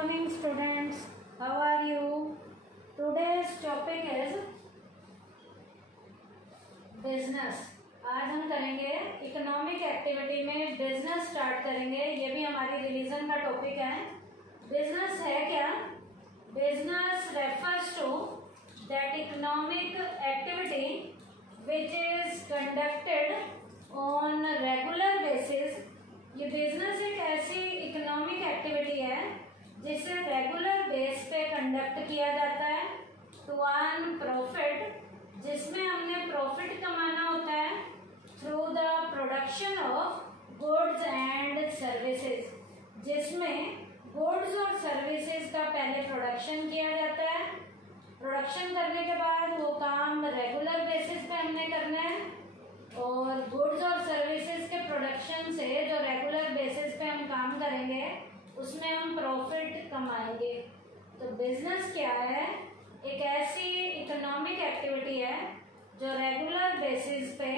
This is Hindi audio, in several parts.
morning students, how are you? Today's topic is business. आज हम करेंगे इकोनॉमिक एक्टिविटी में बिजनेस स्टार्ट करेंगे। ये भी हमारी रिवीजन का टॉपिक है। बिजनेस है क्या? Business refers to that economic activity which is conducted on regular basis. ये बिजनेस एक ऐसी इकोनॉमिक एक्टिविटी है जिसे रेगुलर बेस पे कंडक्ट किया जाता है टू अर्न प्रॉफिट, जिसमें हमने प्रॉफिट कमाना होता है through the production of goods and services, जिसमें गुड्स और सर्विसेज का पहले प्रोडक्शन किया जाता है। प्रोडक्शन करने के बाद वो काम रेगुलर बेसिस पे हमने करना है और गुड्स और सर्विसेज के प्रोडक्शन से जो रेगुलर बेसिस पे हम काम करेंगे उसमें हम प्रॉफिट कमाएंगे। तो बिजनेस क्या है? एक ऐसी इकोनॉमिक एक्टिविटी है जो रेगुलर बेसिस पे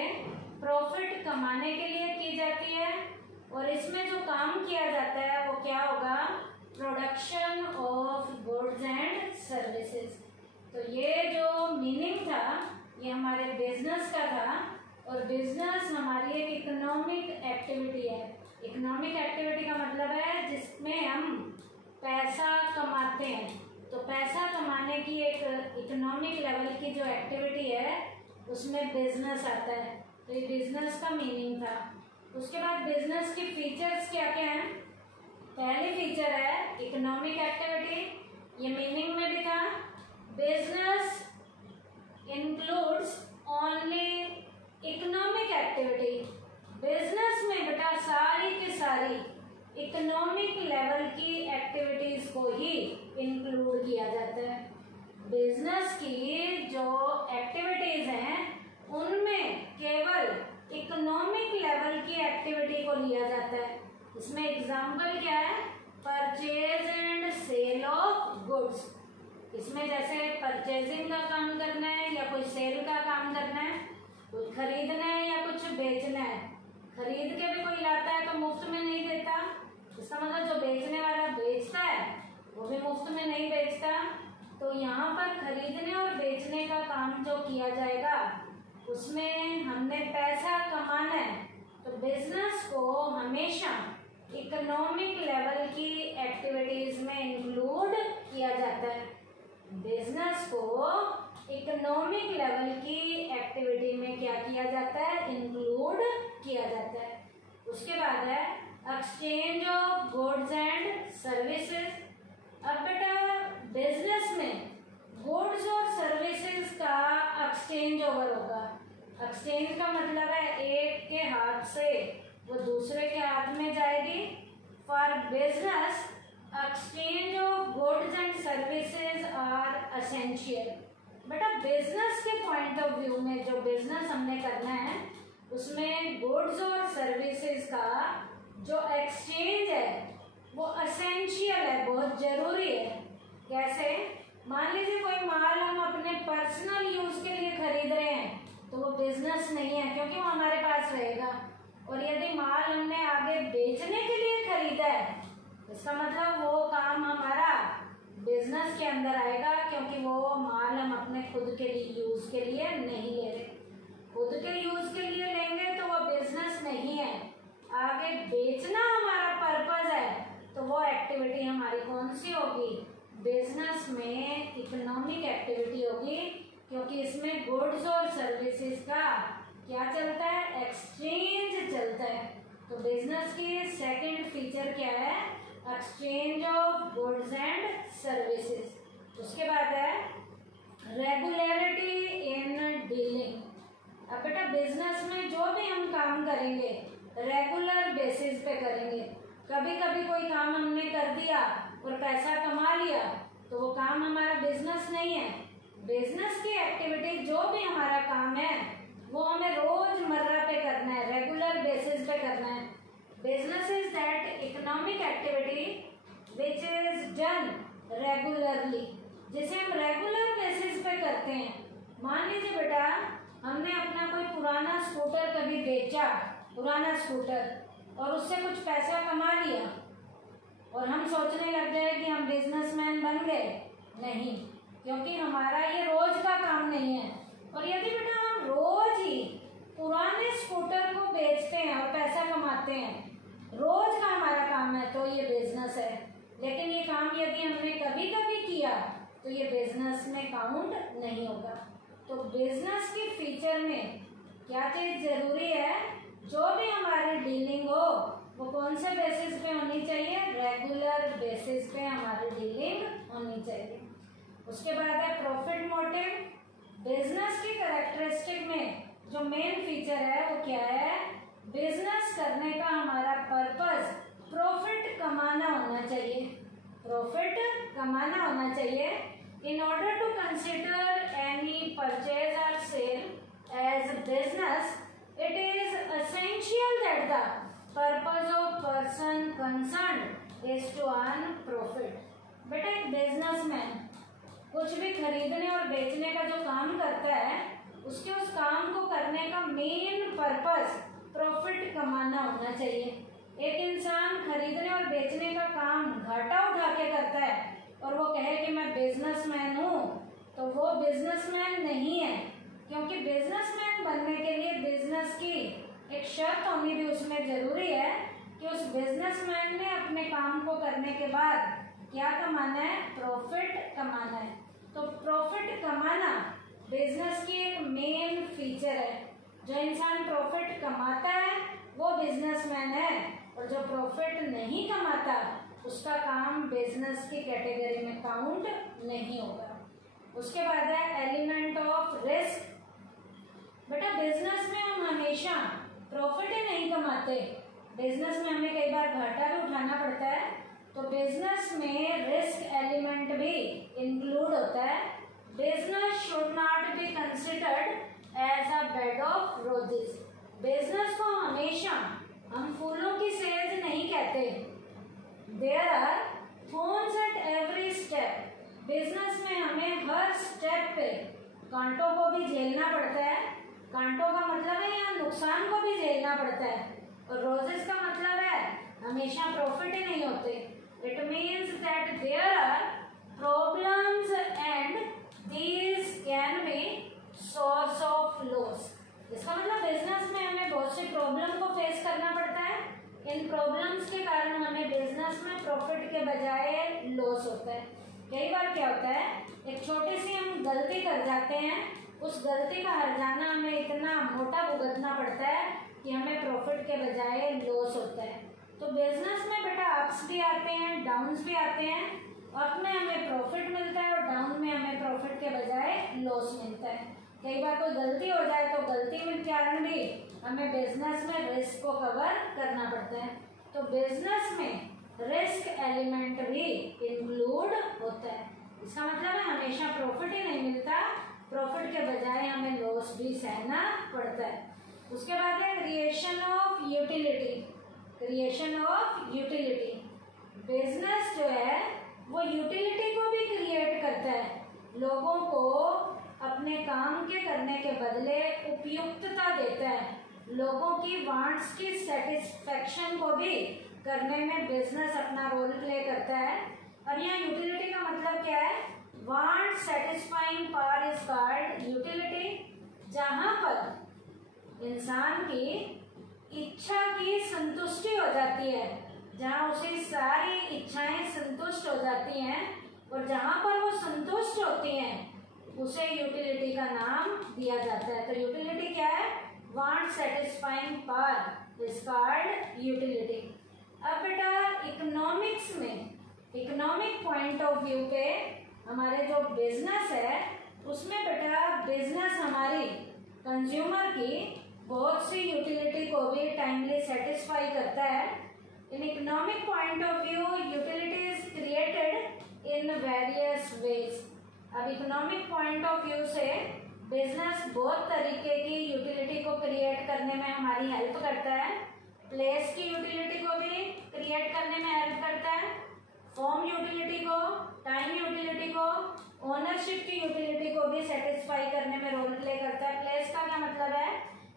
प्रॉफिट कमाने के लिए की जाती है और इसमें जो काम किया जाता है वो क्या होगा? Production of goods and services. तो ये जो मीनिंग था ये हमारे बिजनेस का था और बिजनेस हमारी एक इकोनॉमिक एक्टिविटी है। इकोनॉमिक एक्टिविटी का मतलब है जिसमें हम पैसा कमाते हैं। तो पैसा कमाने की एक इकोनॉमिक लेवल की जो एक्टिविटी है उसमें बिजनेस आता है। तो ये बिजनेस का मीनिंग था। उसके बाद बिजनेस की फीचर्स क्या क्या हैं? पहली फीचर है इकोनॉमिक एक्टिविटी। ये मीनिंग में भी था, business includes only economic activity. Business में बेटा सारी की सारी इकोनॉमिक लेवल की एक्टिविटीज को ही इंक्लूड किया जाता है। बिजनेस की जो एक्टिविटीज हैं उनमें केवल इकोनॉमिक लेवल की एक्टिविटी को लिया जाता है। इसमें एग्जाम्पल क्या है? Purchase and sale of goods. इसमें जैसे परचेजिंग का काम करना है या कोई सेल का काम करना है, कुछ खरीदना है या कुछ बेचना है। खरीद के भी कोई लाता है तो मुफ्त में नहीं देता, इसका मतलब जो बेचने वाला बेचता है वो भी मुफ्त में नहीं बेचता। तो यहाँ पर खरीदने और बेचने का काम जो किया जाएगा उसमें हमने पैसा कमाना है। तो बिजनेस को हमेशा इकोनॉमिक लेवल की एक्टिविटीज में इंक्लूड किया जाता है। बिजनेस को इकोनॉमिक लेवल की एक्टिविटी में क्या किया जाता है? इंक्लूड किया जाता है। उसके बाद है exchange of goods and services. अब बेटा बिजनेस में गुड्स और सर्विसेज का एक्सचेंज ओवर होगा। एक्सचेंज का मतलब है एक के हाथ से वो दूसरे के हाथ में जाएगी। For business exchange of goods and services are essential. बेटा बिजनेस के पॉइंट ऑफ व्यू में जो बिजनेस हमने करना है उसमें गुड्स और सर्विसेज का जो एक्सचेंज है वो एसेंशियल है, बहुत जरूरी है। कैसे? मान लीजिए कोई माल हम अपने पर्सनल यूज के लिए खरीद रहे हैं तो वो बिजनेस नहीं है क्योंकि वो हमारे पास रहेगा। और यदि माल हमने आगे बेचने के लिए खरीदा है इसका मतलब वो काम हमारा बिजनेस के अंदर आएगा क्योंकि वो माल हम अपने खुद के लिए यूज के लिए नहीं ले रहे। खुद के यूज के लिए लेंगे तो वो बिजनेस नहीं है। आगे बेचना हमारा पर्पज है तो वो एक्टिविटी हमारी कौन सी होगी? बिजनेस में इकोनॉमिक एक्टिविटी होगी क्योंकि इसमें गुड्स और सर्विसेज का क्या चलता है? एक्सचेंज चलता है। तो बिजनेस की सेकंड फीचर क्या है? Exchange of goods and services. उसके बाद है रेगुलरिटी इन डीलिंग। अब बेटा बिजनेस में जो भी हम काम करेंगे रेगुलर बेसिस पे करेंगे। कभी कभी कोई काम हमने कर दिया और पैसा कमा लिया तो वो काम हमारा बिजनेस नहीं है। बिजनेस की एक्टिविटी जो भी हमारा काम है वो हमें रोजमर्रा पे करना है, रेगुलर बेसिस पे करना है। Business is that economic activity which is done regularly, जिसे हम रेगुलर बेसिस पे करते हैं। मान लीजिए बेटा हमने अपना कोई पुराना स्कूटर कभी बेचा, पुराना स्कूटर, और उससे कुछ पैसा कमा लिया और हम सोचने लग गए कि हम नहीं, क्योंकि हमारा ये रोज का काम नहीं है। और यदि बेटा हम रोज ही पुराने स्कूटर को बेचते हैं और पैसा कमाते हैं, रोज का हमारा काम है, तो ये बिजनेस है। लेकिन ये काम यदि हमने कभी कभी किया तो ये बिजनेस में काउंट नहीं होगा। तो बिजनेस की फीचर में क्या चीज जरूरी है, जो भी हमारी डीलिंग हो वो कौन से बेसिस पे होनी चाहिए, रेगुलर बेसिस पे हमारी डीलिंग होनी चाहिए। उसके बाद है प्रॉफिट मोटिव। बिजनेस की कैरेक्टरिस्टिक में जो मेन फीचर है वो क्या है, बिजनेस करने का हमारा पर्पस प्रॉफिट कमाना होना चाहिए, प्रॉफिट कमाना होना चाहिए। In order to consider any purchase or sale as business, it is essential that the purpose of person concerned is to earn profit. बेटा एक बिजनेसमैन कुछ भी खरीदने और बेचने का जो काम करता है, उसके उस काम को करने का मेन पर्पस प्रॉफिट कमाना होना चाहिए। एक इंसान खरीदने और बेचने का काम घाटा उठा के करता है और वो कहे कि मैं बिजनेसमैन हूँ, तो वो बिजनेसमैन नहीं है। क्योंकि बिजनेसमैन बनने के लिए बिजनेस की एक शर्त होनी भी उसमें जरूरी है कि उस बिजनेसमैन ने अपने काम को करने के बाद क्या कमाना है, प्रॉफिट कमाना है। तो प्रॉफिट कमाना बिजनेस की एक मेन फीचर है। जो इंसान प्रॉफिट कमाता है वो बिजनेसमैन है, और जो प्रॉफिट नहीं कमाता उसका काम बिजनेस की कैटेगरी में काउंट नहीं होगा। उसके बाद है एलिमेंट ऑफ रिस्क। बेटा बिजनेस में हम हमेशा प्रॉफिट ही नहीं कमाते, बिजनेस में हमें कई बार घाटा भी उठाना पड़ता है। तो बिजनेस में रिस्क एलिमेंट भी इंक्लूड होता है। Business should not be considered as a bed of roses. Business को हमेशा हम फूलों की सेज नहीं कहते। There are thorns at every step. Business में हमें हर स्टेप पे कांटों को भी झेलना पड़ता है। कांटों का मतलब है यहाँ नुकसान को भी झेलना पड़ता है, और रोजेस का मतलब है हमेशा प्रॉफिट ही नहीं होते। It means that there are problems and these can be source of loss. इसका मतलब बिजनेस में हमें बहुत सी प्रॉब्लम को फेस करना पड़ता है। इन प्रॉब्लम्स के कारण हमें बिजनेस में प्रॉफिट के बजाय लॉस होता है। कई बार क्या होता है, एक छोटी सी हम गलती कर जाते हैं, उस गलती का हर्जाना हमें इतना मोटा भुगतना पड़ता है कि हमें प्रॉफिट के बजाय लॉस होता है। तो बिजनेस में बेटा अप्स भी आते हैं, डाउन्स भी आते हैं। अप में हमें प्रॉफिट मिलता है और डाउन में हमें प्रॉफिट के बजाय लॉस मिलता है। कई बार कोई गलती हो जाए तो गलती के कारण भी हमें बिजनेस में रिस्क को कवर करना पड़ता है। तो बिजनेस में रिस्क एलिमेंट भी इंक्लूड होता है। इसका मतलब है हमेशा प्रॉफिट ही नहीं मिलता, प्रॉफिट के बजाय हमें लॉस भी सहना पड़ता है। उसके बाद है creation of utility. Creation of utility, business जो है वो यूटिलिटी को भी क्रिएट करता है। लोगों को अपने काम के करने के बदले उपयुक्तता देता है। लोगों की वांट्स की सेटिस्फेक्शन को भी करने में बिजनेस अपना रोल प्ले करता है। अब यहाँ यूटिलिटी का मतलब क्या है, want satisfying power is called utility. जहाँ पर इंसान की इच्छा की संतुष्टि हो जाती है, जहाँ उसकी सारी इच्छाएं संतुष्ट हो जाती हैं, और जहाँ पर वो संतुष्ट होती हैं उसे यूटिलिटी का नाम दिया जाता है। तो यूटिलिटी क्या है, want satisfying power is called utility. अब बेटा इकोनॉमिक्स में, इकोनॉमिक पॉइंट ऑफ व्यू पे हमारे जो बिजनेस है उसमें बेटा बिजनेस हमारी कंज्यूमर की बहुत सी यूटिलिटी को भी टाइमली सेटिस्फाई करता है। In economic point of view utility is created in various ways. अब इकोनॉमिक पॉइंट ऑफ व्यू से बिजनेस बहुत तरीके की यूटिलिटी को क्रिएट करने में हमारी हेल्प करता है। प्लेस की यूटिलिटी को भी क्रिएट करने में हेल्प करता है, फॉर्म यूटिलिटी को, टाइम यूटिलिटी को, ओनरशिप की यूटिलिटी को भी सेटिस्फाई करने में रोल प्ले करता है। प्लेस का क्या मतलब है,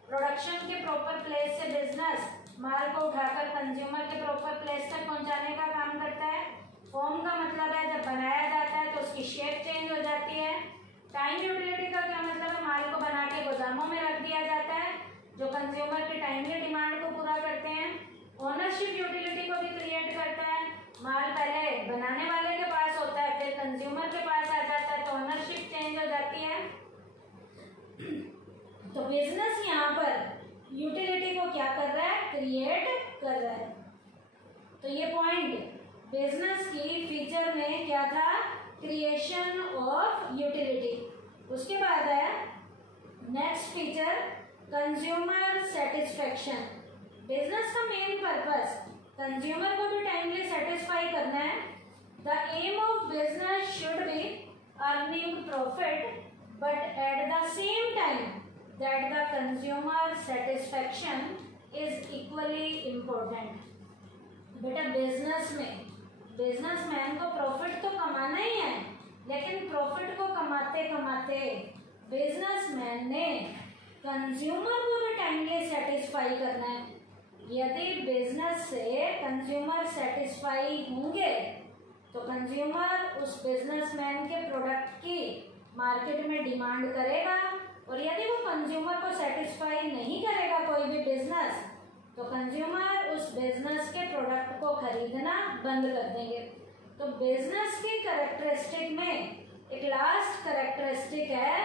प्रोडक्शन के प्रॉपर प्लेस से बिजनेस माल को उठाकर कंज्यूमर के प्रॉपर प्लेस तक पहुंचाने का काम करता है। फॉर्म का मतलब है जब बनाया जाता है तो उसकी शेप टाइम यूटिलिटी का क्या मतलब है? माल को बना के गोदामों में रख दिया जाता है जो कंज्यूमर की टाइमली डिमांड को पूरा करते हैं। ओनरशिप यूटिलिटी को भी क्रिएट करता है। माल पहले बनाने वाले के पास होता है, फिर कंज्यूमर के पास आ जाता है, तो ओनरशिप चेंज हो जाती है। तो बिजनेस यहाँ पर यूटिलिटी को क्या कर रहा है? क्रिएट कर रहा है। तो ये पॉइंट बिजनेस की फीचर में क्या था? Creation of utility. उसके बाद है next feature consumer satisfaction. Business का मेन पर्पस कंज्यूमर को भी टाइमली सेटिस्फाई करना है। The aim of business should be earning profit but at the same time that the consumer satisfaction is equally important. बेटा बिजनेसमैन को प्रॉफिट तो कमाना ही है, लेकिन प्रॉफिट को कमाते कमाते बिजनेसमैन ने कंज्यूमर को भी टाइमली सेटिस्फाई करना है। यदि बिजनेस से कंज्यूमर सेटिस्फाई होंगे तो कंज्यूमर उस बिजनेसमैन के प्रोडक्ट की मार्केट में डिमांड करेगा, और यदि वो कंज्यूमर को सेटिस्फाई नहीं करेगा कोई भी बिजनेस, तो कंज्यूमर उस बिजनेस के प्रोडक्ट को खरीदना बंद कर देंगे। तो बिजनेस की कैरेक्टरिस्टिक में एक लास्ट कैरेक्टरिस्टिक है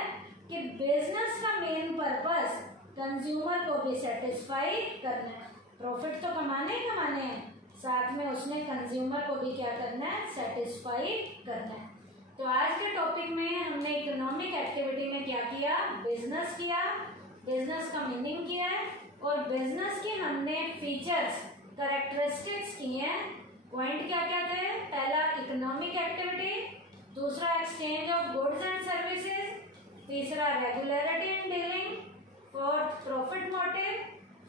कि बिजनेस का मेन पर्पस कंज्यूमर को भी सेटिस्फाई करना है। प्रॉफिट तो कमाने हैं, साथ में उसने कंज्यूमर को भी क्या करना है? सेटिस्फाई करना है। तो आज के टॉपिक में हमने इकोनॉमिक एक्टिविटी में क्या किया? बिजनेस किया, बिजनेस का मीनिंग किया है, और बिजनेस के हमने फीचर्स कैरेक्टरिस्टिक्स किए हैं। पॉइंट क्या क्या थे? पहला इकोनॉमिक एक्टिविटी, दूसरा exchange of goods and services, तीसरा regularity in dealing, fourth profit motive,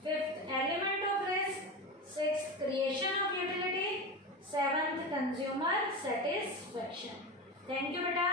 fifth element of risk, sixth creation of utility, seventh consumer satisfaction. Thank you बेटा।